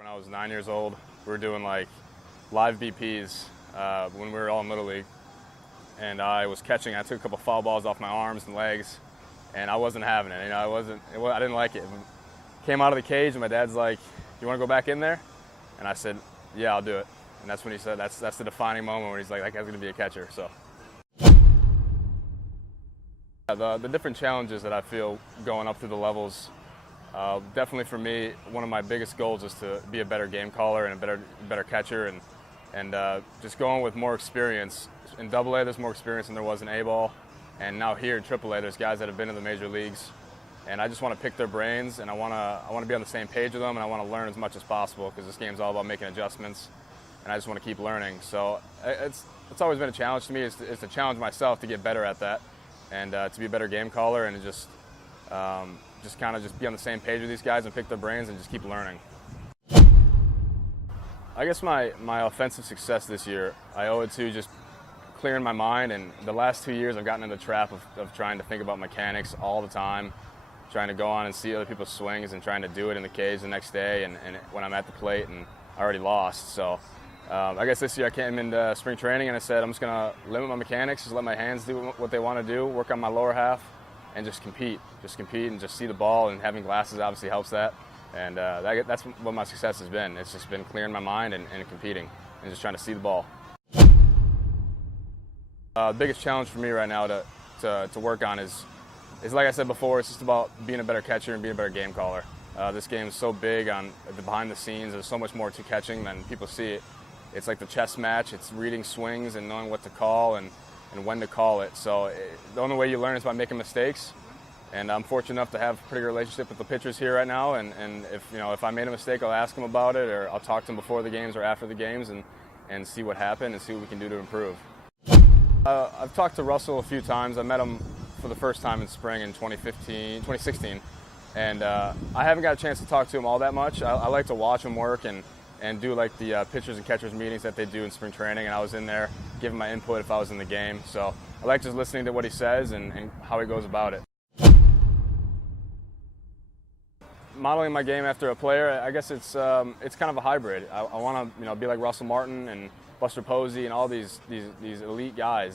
When I was 9 years old, we were doing like live BPs when we were all in Little League. And I was catching, I took a couple foul balls off my arms and legs, and I wasn't having it. I didn't like it. Came out of the cage, and my dad's like, "You want to go back in there?" And I said, "Yeah, I'll do it." And that's when he said, that's the defining moment where he's like, "That guy's going to be a catcher." So the different challenges that I feel going up through the levels, definitely for me, one of my biggest goals is to be a better game caller and a better catcher, and just going with more experience. In Double-A, there's more experience than there was in A-ball, and now here in Triple-A, there's guys that have been in the major leagues, and I just want to pick their brains, and I want to be on the same page with them, and I want to learn as much as possible because this game's all about making adjustments, and I just want to keep learning. So it's always been a challenge to me is to challenge myself to get better at that, and to be a better game caller, and just kind of be on the same page with these guys and pick their brains and just keep learning. I guess my offensive success this year, I owe it to just clearing my mind, and the last 2 years I've gotten in the trap of trying to think about mechanics all the time, trying to go on and see other people's swings and trying to do it in the cage the next day and when I'm at the plate, and I already lost. So I guess this year I came into spring training and I said I'm just going to limit my mechanics, just let my hands do what they want to do, work on my lower half, and just compete and just see the ball, and having glasses obviously helps that. And that's what my success has been. It's just been clearing my mind and competing and just trying to see the ball. The biggest challenge for me right now to work on is like I said before, it's just about being a better catcher and being a better game caller. This game is so big on the behind the scenes. There's so much more to catching than people see it. It's like the chess match. It's reading swings and knowing what to call and when to call it. So the only way you learn is by making mistakes. And I'm fortunate enough to have a pretty good relationship with the pitchers here right now. And if I made a mistake, I'll ask them about it, or I'll talk to them before the games or after the games and see what happened and see what we can do to improve. I've talked to Russell a few times. I met him for the first time in spring in 2016, and I haven't got a chance to talk to him all that much. I like to watch him work and do like the pitchers and catchers meetings that they do in spring training, and I was in there giving my input if I was in the game. So I like just listening to what he says and how he goes about it. Modeling my game after a player, I guess it's kind of a hybrid. I want to be like Russell Martin and Buster Posey and all these elite guys.